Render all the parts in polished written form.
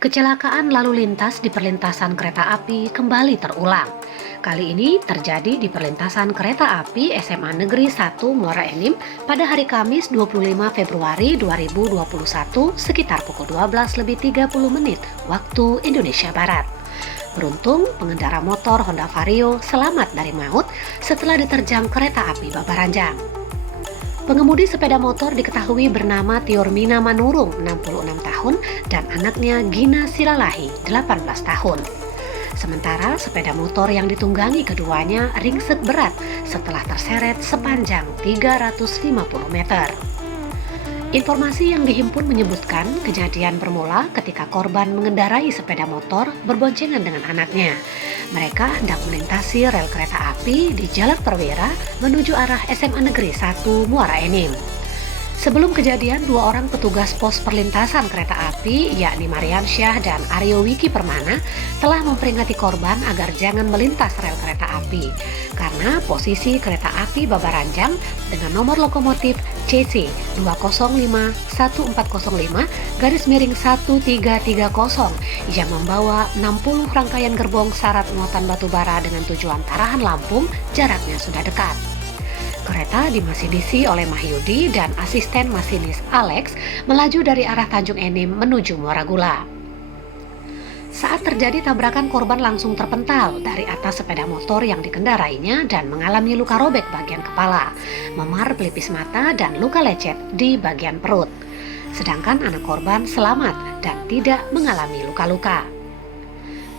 Kecelakaan lalu lintas di perlintasan kereta api kembali terulang. Kali ini terjadi di perlintasan kereta api SMA Negeri 1 Muara Enim pada hari Kamis 25 Februari 2021 sekitar pukul 12.30 menit waktu Indonesia Barat. Beruntung, pengendara motor Honda Vario selamat dari maut setelah diterjang kereta api Babaranjang. Pengemudi sepeda motor diketahui bernama Tiormina Manurung, 66 tahun, dan anaknya Gina Silalahi, 18 tahun. Sementara sepeda motor yang ditunggangi keduanya ringsek berat setelah terseret sepanjang 350 meter. Informasi yang dihimpun menyebutkan kejadian bermula ketika korban mengendarai sepeda motor berboncengan dengan anaknya. Mereka hendak melintasi rel kereta api di Jalan Perwira menuju arah SMA Negeri 1 Muara Enim. Sebelum kejadian, dua orang petugas pos perlintasan kereta api, yakni Mariansyah dan Aryo Wiki Permana, telah memperingati korban agar jangan melintas rel kereta api. Karena posisi kereta api Babaranjang dengan nomor lokomotif CC 205-1405-1330 yang membawa 60 rangkaian gerbong syarat muatan batubara dengan tujuan Tarahan Lampung, jaraknya sudah dekat. Kereta dimasinisi oleh Mahyudi dan asisten masinis Alex melaju dari arah Tanjung Enim menuju Muara Gula. Saat terjadi tabrakan, korban langsung terpental dari atas sepeda motor yang dikendarainya dan mengalami luka robek bagian kepala, memar pelipis mata dan luka lecet di bagian perut. Sedangkan anak korban selamat dan tidak mengalami luka-luka.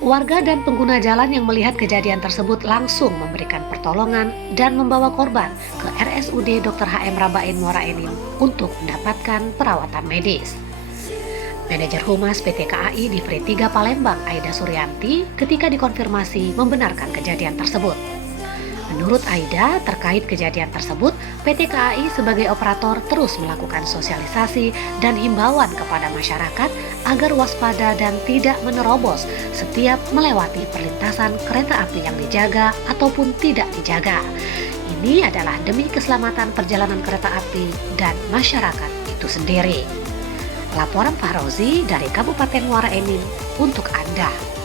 Warga dan pengguna jalan yang melihat kejadian tersebut langsung memberikan pertolongan dan membawa korban ke RSUD Dr. HM Rabain Muara Enim untuk mendapatkan perawatan medis. Manajer Humas PT KAI Divri 3 Palembang, Aida Suryanti, ketika dikonfirmasi membenarkan kejadian tersebut. Menurut Aida, terkait kejadian tersebut, PT KAI sebagai operator terus melakukan sosialisasi dan himbauan kepada masyarakat agar waspada dan tidak menerobos setiap melewati perlintasan kereta api yang dijaga ataupun tidak dijaga. Ini adalah demi keselamatan perjalanan kereta api dan masyarakat itu sendiri. Laporan Fahrozi dari Kabupaten Muara Enim untuk Anda.